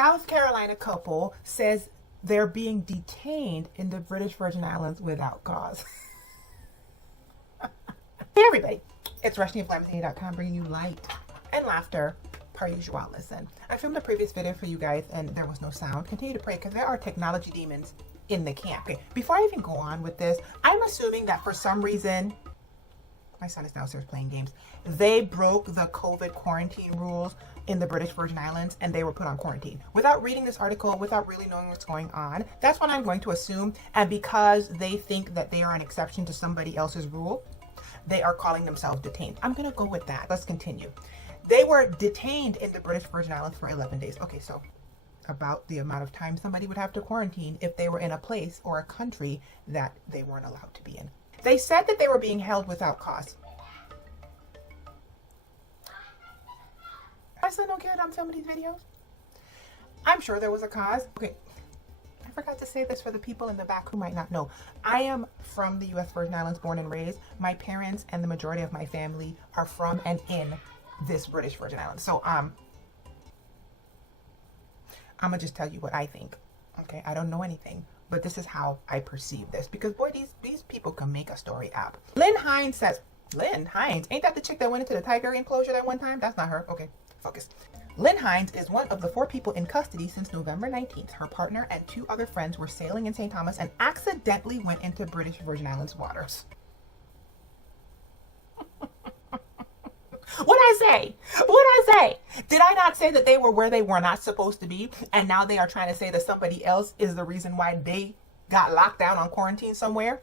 South Carolina couple says they're being detained in the British Virgin Islands without cause. Hey everybody, it's Rushni of glamazini.com bringing you light and laughter per usual. Listen, I filmed a previous video for you guys and there was no sound. Continue to pray because there are technology demons in the camp. Okay, before I even go on with this, I'm assuming that for some reason, my son is downstairs playing games, they broke the COVID quarantine rules in the British Virgin Islands and they were put on quarantine. Without reading this article, without really knowing what's going on, that's what I'm going to assume. And because they think that they are an exception to somebody else's rule, they are calling themselves detained. I'm going to go with that. Let's continue. They were detained in the British Virgin Islands for 11 days. Okay, so about the amount of time somebody would have to quarantine if they were in a place or a country that they weren't allowed to be in. They said that they were being held without cause. My son don't care that I'm filming these videos. I'm sure there was a cause. Okay, I forgot to say this for the people in the back who might not know. I am from the U.S. Virgin Islands, born and raised. My parents and the majority of my family are from and in this British Virgin Islands. So I'm gonna just tell you what I think. Okay, I don't know anything, but this is how I perceive this. Because boy, these people can make a story up. Lynn Hines says, Lynn Hines, ain't that the chick that went into the tiger enclosure that one time? That's not her. Okay, focus. Lynn Hines is one of the 4 people in custody since November 19th. Her partner and 2 other friends were sailing in St. Thomas and accidentally went into British Virgin Islands waters. What'd I say? What'd I say? Did I not say that they were where they were not supposed to be? And now they are trying to say that somebody else is the reason why they got locked down on quarantine somewhere?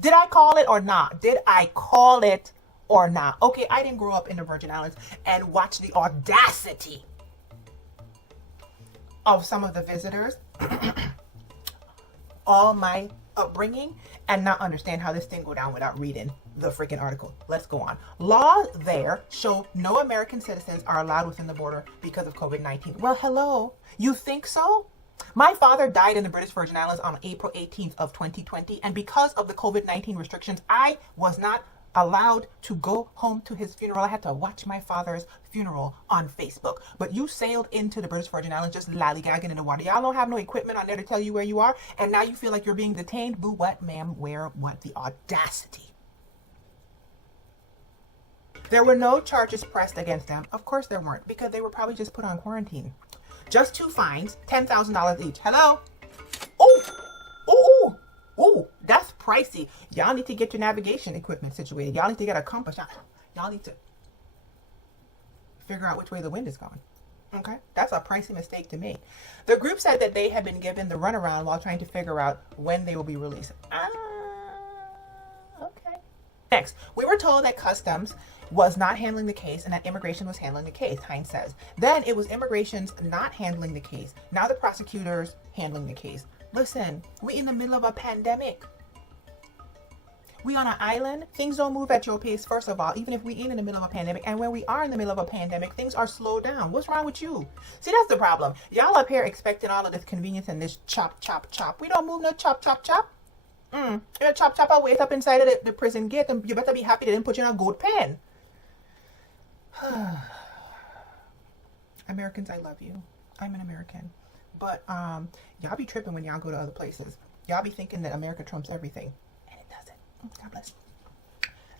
Did I call it or not? Did I call it or not? Okay, I didn't grow up in the Virgin Islands and watch the audacity of some of the visitors all my upbringing and not understand how this thing go down without reading the freaking article. Let's go on. Laws there show no American citizens are allowed within the border because of COVID-19. Well, hello, you think so? My father died in the British Virgin Islands on April 18th of 2020, and because of the COVID-19 restrictions, I was not allowed to go home to his funeral. I had to watch my father's funeral on Facebook. But you sailed into the British Virgin Islands just lollygagging in the water. Y'all don't have no equipment on there to tell you where you are, and now you feel like you're being detained. Boo, what, ma'am, where, what? The audacity. There were no charges pressed against them. Of course there weren't, because they were probably just put on quarantine. Just 2 fines, $10,000 each. Hello? Oh, oh, oh, that's pricey. Y'all need to get your navigation equipment situated. Y'all need to get a compass. Y'all need to figure out which way the wind is going. Okay, that's a pricey mistake to make. The group said that they had been given the runaround while trying to figure out when they will be released. Okay. Next, we were told that customs was not handling the case and that immigration was handling the case, Hines says. Then it was immigration's not handling the case. Now the prosecutors handling the case. Listen, we in the middle of a pandemic. We on an island. Things don't move at your pace, first of all, even if we ain't in the middle of a pandemic. And when we are in the middle of a pandemic, things are slowed down. What's wrong with you? See, that's the problem. Y'all up here expecting all of this convenience and this chop, chop, chop. We don't move no chop, chop, chop. You're chop, chop away up inside of the prison gate, and you better be happy they didn't put you in a gold pen. Americans, I love you. I'm an American. But y'all be tripping when y'all go to other places. Y'all be thinking that America trumps everything. And it doesn't. God bless.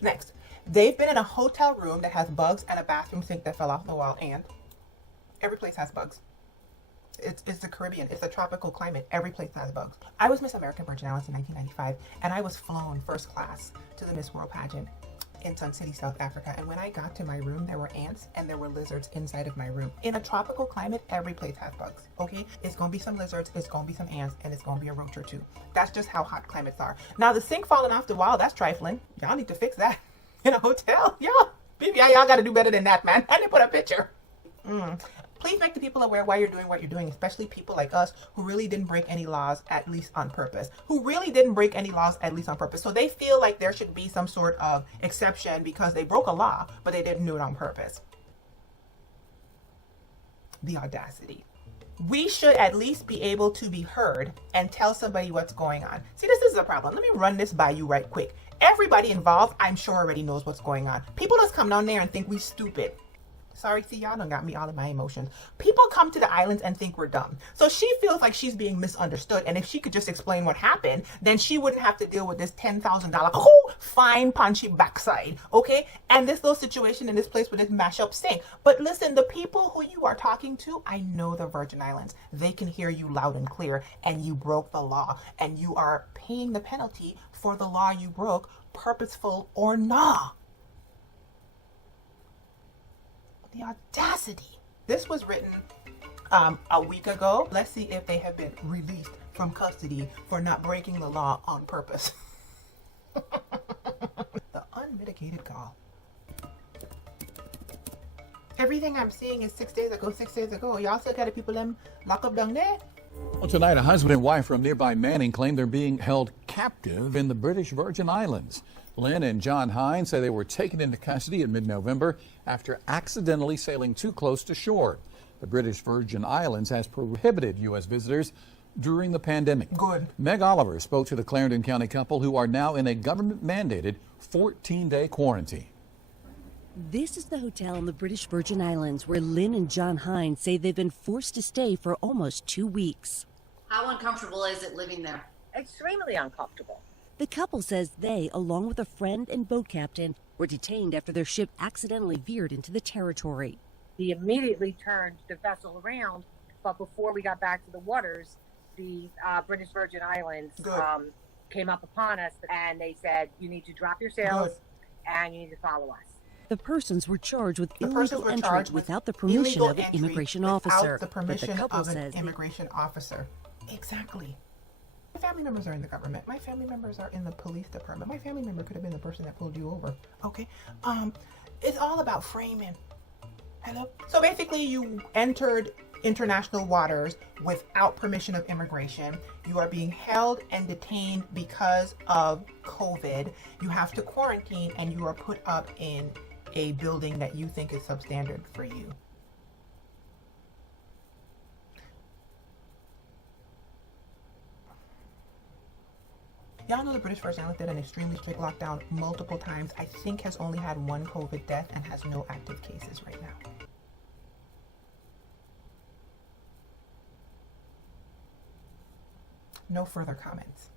Next, they've been in a hotel room that has bugs and a bathroom sink that fell off the wall. And every place has bugs. It's the Caribbean. It's a tropical climate. Every place has bugs. I was Miss American Virgin Islands in 1995. And I was flown first class to the Miss World pageant in Sun City, South Africa. And when I got to my room, there were ants and there were lizards inside of my room. In a tropical climate, every place has bugs, okay? It's gonna be some lizards, it's gonna be some ants, and it's gonna be a roach or 2. That's just how hot climates are. Now, the sink falling off the wall, that's trifling. Y'all need to fix that in a hotel. Y'all gotta do better than that, man. I didn't put a picture. Please make the people aware why you're doing what you're doing, especially people like us who really didn't break any laws, at least on purpose. So they feel like there should be some sort of exception because they broke a law, but they didn't do it on purpose. The audacity. We should at least be able to be heard and tell somebody what's going on. See, this is the problem. Let me run this by you right quick. Everybody involved, I'm sure, already knows what's going on. People just come down there and think we stupid. Sorry, see, y'all done got me all of my emotions. People come to the islands and think we're dumb. So she feels like she's being misunderstood. And if she could just explain what happened, then she wouldn't have to deal with this $10,000 fine punchy backside. Okay? And this little situation in this place with this mashup sink. But listen, the people who you are talking to, I know the Virgin Islands. They can hear you loud and clear. And you broke the law. And you are paying the penalty for the law you broke, purposeful or not. The audacity. This was written a week ago. Let's see if they have been released from custody for not breaking the law on purpose. The unmitigated gall. Everything I'm seeing is 6 days ago, 6 days ago. Y'all still got the people them locked up down there? Well, tonight, a husband and wife from nearby Manning claim they're being held captive in the British Virgin Islands. Lynn and John Hines say they were taken into custody in mid-November after accidentally sailing too close to shore. The British Virgin Islands has prohibited U.S. visitors during the pandemic. Good. Meg Oliver spoke to the Clarendon County couple who are now in a government-mandated 14-day quarantine. This is the hotel in the British Virgin Islands where Lynn and John Hines say they've been forced to stay for almost 2 weeks. How uncomfortable is it living there? Extremely uncomfortable. The couple says they, along with a friend and boat captain, were detained after their ship accidentally veered into the territory. He immediately turned the vessel around, but before we got back to the waters, the British Virgin Islands came up upon us and they said, you need to drop your sails and you need to follow us. The persons were charged with illegal entry without the permission of an immigration officer. The permission of an immigration officer. Exactly. My family members are in the government. My family members are in the police department. My family member could have been the person that pulled you over. Okay. It's all about framing. Hello? So basically you entered international waters without permission of immigration. You are being held and detained because of COVID. You have to quarantine and you are put up in a building that you think is substandard for you. Y'all know the British Virgin Islands did an extremely strict lockdown multiple times. I think has only had one COVID death and has no active cases right now. No further comments.